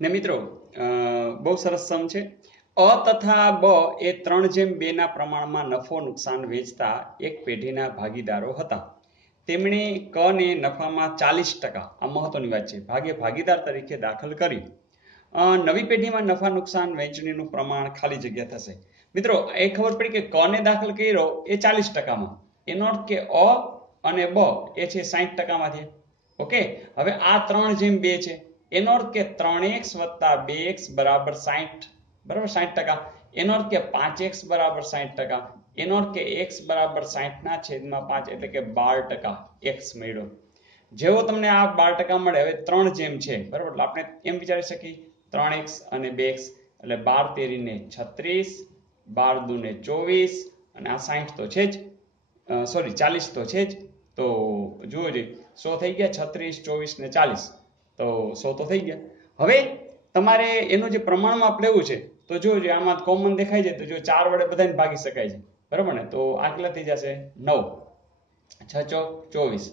ને મિત્રો બહુ સરસ સમ છે. અ તથા બ એ 3:2 ના પ્રમાણમાં નફો નુકસાન વેચતા એક પેઢીના ભાગીદારો હતા. તેમણે ક ને નફામાં 40%, આ મહત્વની વાત છે, ભાગીદાર તરીકે દાખલ કરી. નવી પેઢીમાં નફા નુકસાન વહેંચણીનું પ્રમાણ ખાલી જગ્યા થશે. મિત્રો એ ખબર પડી કે ક ને દાખલ કર્યો એ 40%માં, એનો અર્થ કે અ અને બ એ છે 60%માંથી. ઓકે, હવે આ 3:2 છે, એનો અર્થ કે 3x + 2x બરાબર 60, બરાબર 60%. એનો અર્થ કે 5x બરાબર 60%. એનો અર્થ કે x બરાબર 60/5 એટલે કે 12% x મળ્યો. જેવો તમને આ 12% મળે, હવે 3 જેમ છે, બરાબર, એટલે આપણે એમ વિચારી શકીએ 3x અને 2x એટલે 12 તેરીને 36, 12 દુને 24 અને આ 60 તો છે જ, સોરી 40 તો છે જ. તો જુઓ જોઈએ 100 થઈ ગયા, 36, 24 ને 40, તો 100 તો થઈ ગયા. હવે તમારે એનું જે પ્રમાણ માપ લેવું છે, તો જોજો આમાં કોમન દેખાય છે, તો જો 4 વડે બધાને ભાગી શકાય છે, બરાબર ને. તો આ કેટલા થઈ જશે? 9, 6 ચોક 24,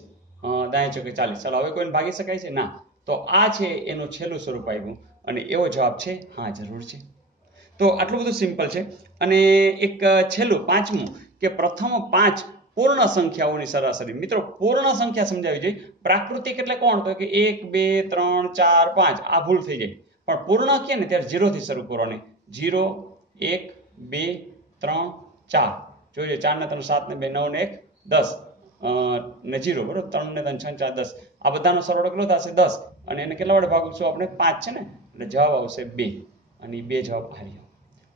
દાય ચોકે 40. ચાલો હવે કોઈને ભાગી શકાય છે? ના. તો આ છે એનું છેલ્લું સ્વરૂપ આવ્યું અને એવો જવાબ છે હા, જરૂર છે. તો આટલું બધું સિમ્પલ છે. અને એક છેલ્લું પાંચમું કે પ્રથમ 5 પૂર્ણ સંખ્યાઓની સરાસરી. મિત્રો પૂર્ણ સંખ્યા સમજાવી જોઈએ. પ્રાકૃતિક એટલે કોણ? તો કે 1, 2, 3, 4, 5, આ ભૂલ થઈ જાય. પણ પૂર્ણ કહે ને ત્યારે 0 થી શરૂ કરવાની. 0, 1, 2, 3, 4. જોજો 4 ને 3 7 ને 2 9 ને 1 10 ને 0, બરોબર. 3 ને 3 6 4 10. આ બધાનો સરવાળો કેટલો થશે? 10. અને એને કેટલા વડે ભાગીશું આપણે? 5 છે ને, એટલે જવાબ આવશે 2. અને એ 2 જવાબ આવી.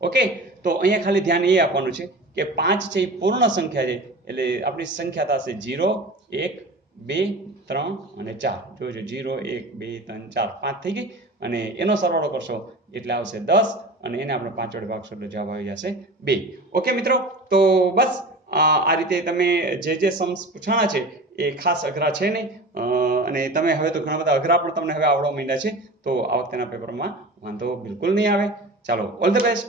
ઓકે, તો અહીંયા ખાલી ધ્યાન એ આપવાનું છે કે 5 છે એ પૂર્ણ સંખ્યા છે, એટલે આપણી સંખ્યા થશે 0, 1, 2, 3 અને 4. જોજો 0, 1, 2, 3, 4, 5 થઈ ગઈ. અને એનો સરવાળો કરશો એટલે આવશે 10 અને એને આપણે 5 વડે ભાગશો એટલે જવાબ આવી જશે 2. ઓકે મિત્રો, તો બસ આ રીતે તમે જે સમ્સ પૂછાણા છે એ ખાસ અઘરા છે નહીં. અને તમે હવે તો ઘણા બધા અઘરા પણ તમને હવે આવડવા માંડ્યા છે, તો આ વખતેના પેપરમાં વાંધો બિલકુલ નહીં આવે. ચાલો, ઓલ ધ બેસ્ટ.